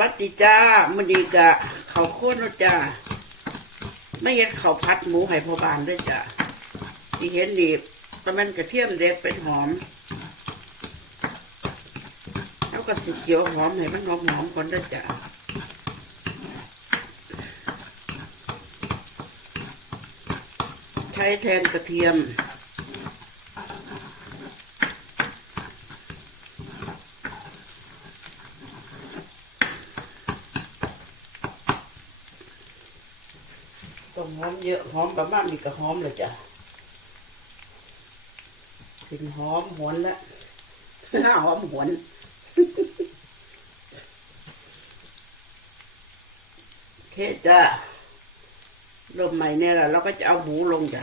วัสดีจ้ามือดีกะเขาโค่นแล้วจ้าไม่เห็นเขาพัดหมูไห่พอบานด้วยจ้าที่เห็นนี่ประมาณกระเทียมเด็กเป็นหอม แล้วก็สิเขียวหอมให้มันหอมหอมๆก่อนด้วยจ้าใช้แทนกระเทียม ต้องหอมเยอะหอมประมาณนี้ก็หอมเลยจ้ะถึงหอมหวนแล้วหอมหวนโอเคจ้ะลมใหม่เนี่ยแหละเราก็จะเอาหมูลงจ้ะ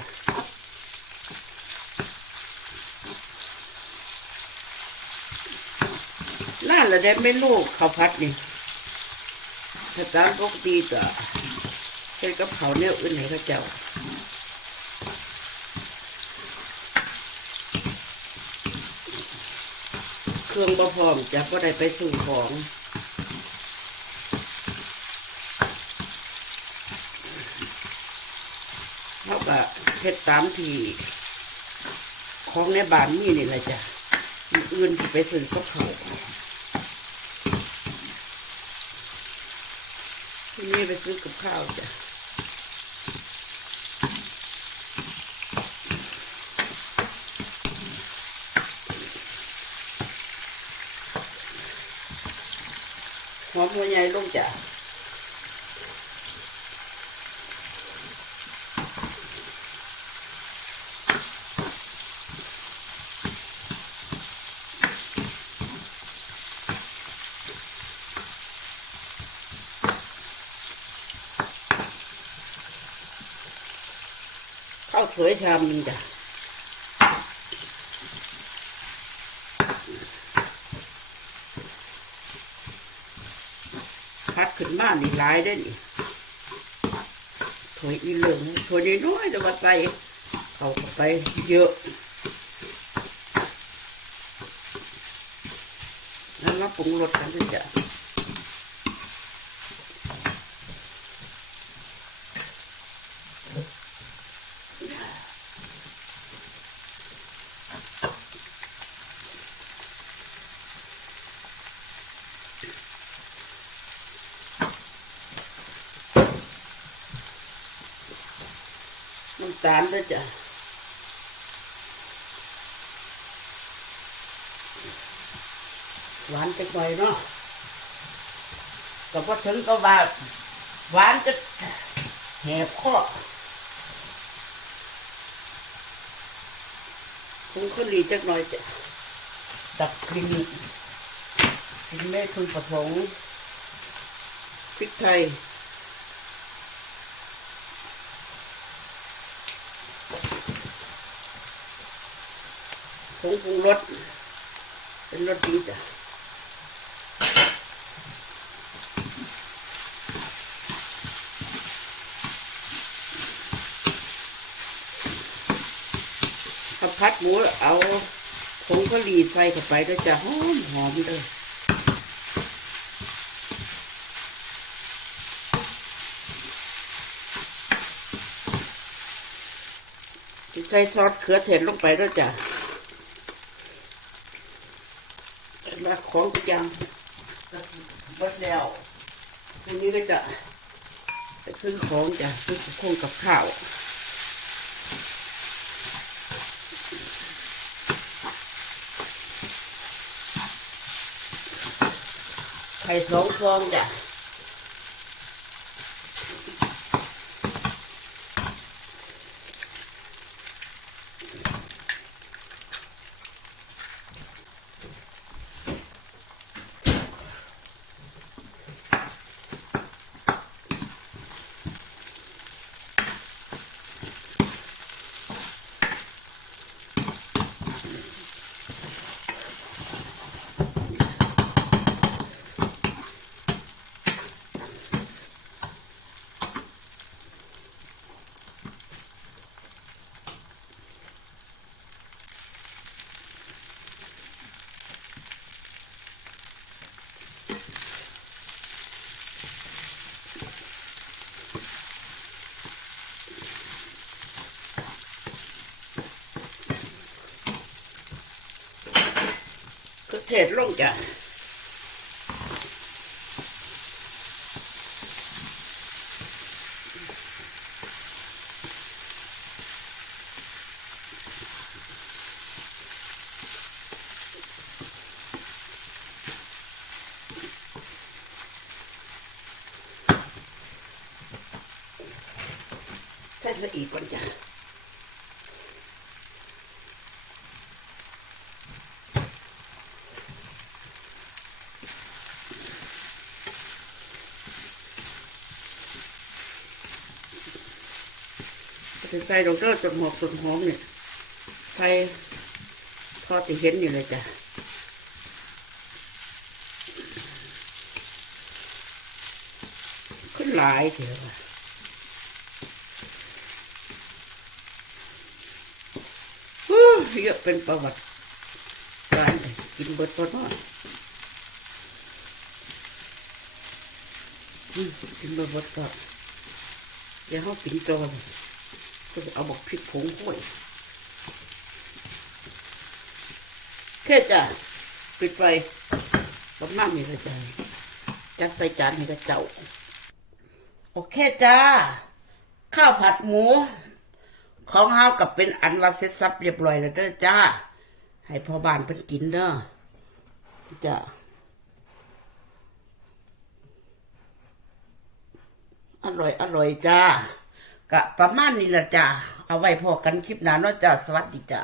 น่าละได้ไม่ลูกข้าวพัดนี่ถ้าตามปกติก็ เป็นกับเขาเนี่ยอื่นไหนเขาเจ้าเครื่องบะพร้อมจะก็ได้ไปสู่ของเท่ากับเฮ็ดตามที่ของในบ้านนี่นี่แหละจ้ะอื่นที่ไปซื้อกับเขาที่นี่ไปซื้อกับข้าวจ้ะ หอมหัวใหญ่ลงจ้ะข้าวสวยชามหนึงจ้ะ พัดขึ้นมานี่หลายได้นี่ถ้วยอีเหลืองถ้วยน้อยๆแต่ว่าใส่เอาไปเยอะแล้วมาปรุงรสกันด้วยจ้ะ ตาลด้วยจ้ะหวานจังไปเนาะก็พอถึงก็ว่าหวานจะแหบคอคงขึ้นดีจักหน่อยจ้ะดับกลิ่นกลิ่นแม่คุณประสงค์พริกไทย ผงปรุงรสเป็นรสดีจ้ะข้าวผัดหมูเอาผงกะหรี่ใส่เข้าไปแล้วจะหอมหอมเลยใส่ซอสเขือเทศลงไปแล้วจ้ะ แล้วของทุกอย่างหมดแล้วทีนี้ก็จะไปซื้อของจะซื้อของกับข้าวไข่สองฟองจ้ะ เทศลงจ้ะ ซะอีกก่อนจ้ะจะใส่ดอกเตอร์จนหมอกจนหอมเนี่ยใส่ทอดที่เห็นนี่เลยจ้ะขึ้นหลายเถอะว่ะฮู้ เยอะเป็นประวัติการกินเบิดปนอดอืมกินเบิดเบิดก็เดี๋ยวเขากินจอเลยก็จะเอาบอกพริกผงห้วยแค่จะปิดไฟประมาณนี้เลยจ้ะจัดใส่จานให้กระเจ้า โอเคจ้า ข้าวผัดหมู ของเฮากับเป็นอันว่าเสร็จสับเรียบร้อยแล้วเด้อจ้า ให้พ่อบ้านเพิ่นกินเด้อจ้าอร่อยอร่อยจ้ากะประมาณนี้ละจ้าเอาไว้พอกันคลิปหน้าเนาะจ้าสวัสดีจ้า